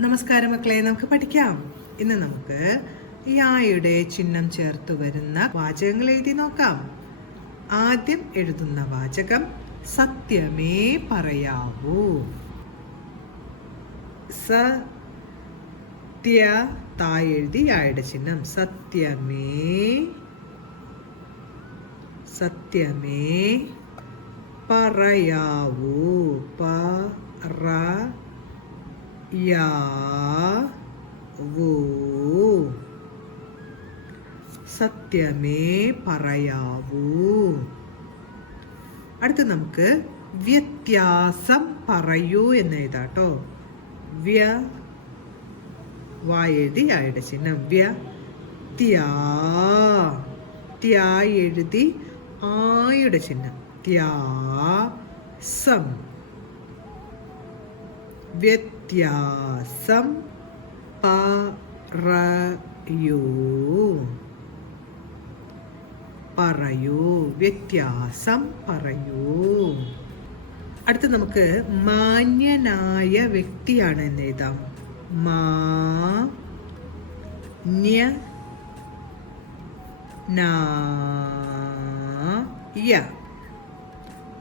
നമസ്കാരം മക്കളെ, നമുക്ക് പഠിക്കാം. ഇന്ന് നമുക്ക് യായുടെ ചിഹ്നം ചേർത്ത് വരുന്ന വാചകങ്ങൾ എഴുതി നോക്കാം. ആദ്യം എഴുതുന്ന വാചകം സത്യമേ പറയാവൂ. സത്യ താഴെ എഴുതി യായുടെ ചിഹ്നം. സത്യമേ പറയാവൂ. സത്യമേ പറയാവൂ. അടുത്ത് നമുക്ക് വ്യത്യാസം പറയൂ എന്ന് എഴുതാട്ടോ. എഴുതി യായുടെ ചിഹ്നം. എഴുതി ആയുടെ ചിഹ്നം. സം വ്യത്യാസം പറയൂ. വ്യത്യാസം പറയൂ. അടുത്ത് നമുക്ക് മാന്യനായ വ്യക്തിയാണ് എന്ന് എഴുതാം.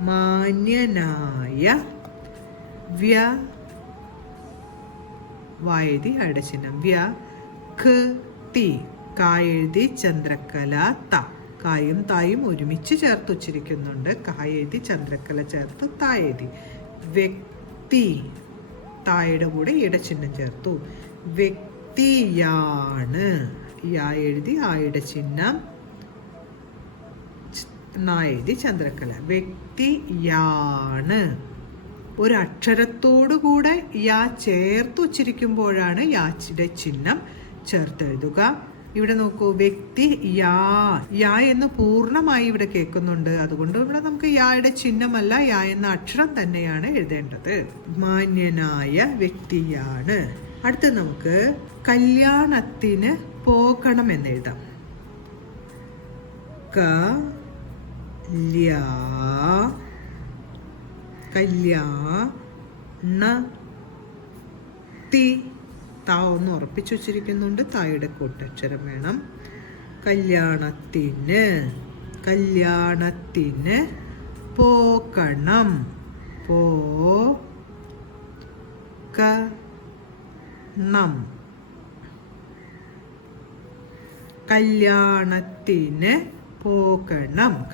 മാന്യനായ എഴുതി യായുടെ ചിഹ്നം. എഴുതി ചന്ദ്രക്കല കായും തായും ഒരുമിച്ച് ചേർത്ത് ഉച്ചരിക്കുന്നുണ്ട്. എഴുതി ചന്ദ്രക്കല ചേർത്ത് എഴുതി. വ്യക്തി തായുടെ കൂടെ ഈയുടെ ചിഹ്നം ചേർത്തു. വ്യക്തിയാണ്. എഴുതി ആയുടെ ചിഹ്നം. എഴുതി ചന്ദ്രക്കല. വ്യക്തിയാണ്. ഒരു അക്ഷരത്തോടുകൂടെ ചേർത്ത് ഉച്ചരിക്കുമ്പോഴാണ് യായുടെ ചിഹ്നം ചേർത്തെഴുതുക. ഇവിടെ നോക്കൂ, വ്യക്തി യാ എന്ന് പൂർണ്ണമായി ഇവിടെ കേൾക്കുന്നുണ്ട്. അതുകൊണ്ട് ഇവിടെ നമുക്ക് യായുടെ ചിഹ്നമല്ല, യാ എന്ന അക്ഷരം തന്നെയാണ് എഴുതേണ്ടത്. മാന്യനായ വ്യക്തിയാണ്. അടുത്ത് നമുക്ക് കല്യാണത്തിന് പോകണം എന്ന് എഴുതാം. ഒന്ന് ഉറപ്പിച്ചു വച്ചിരിക്കുന്നുണ്ട്. തായുടെ കൂട്ടക്ഷരം വേണം. കല്യാണത്തിന് പോകണം.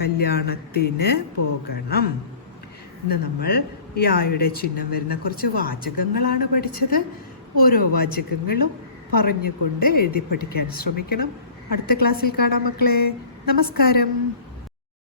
കല്യാണത്തിന് പോകണം. ഇന്ന് നമ്മൾ യായുടെ ചിഹ്നം വരുന്ന കുറച്ച് വാചകങ്ങളാണ് പഠിച്ചത്. ഓരോ വാചകങ്ങളും പറഞ്ഞുകൊണ്ട് എഴുതി പഠിക്കാൻ ശ്രമിക്കണം. അടുത്ത ക്ലാസ്സിൽ കാണാം മക്കളെ. നമസ്കാരം.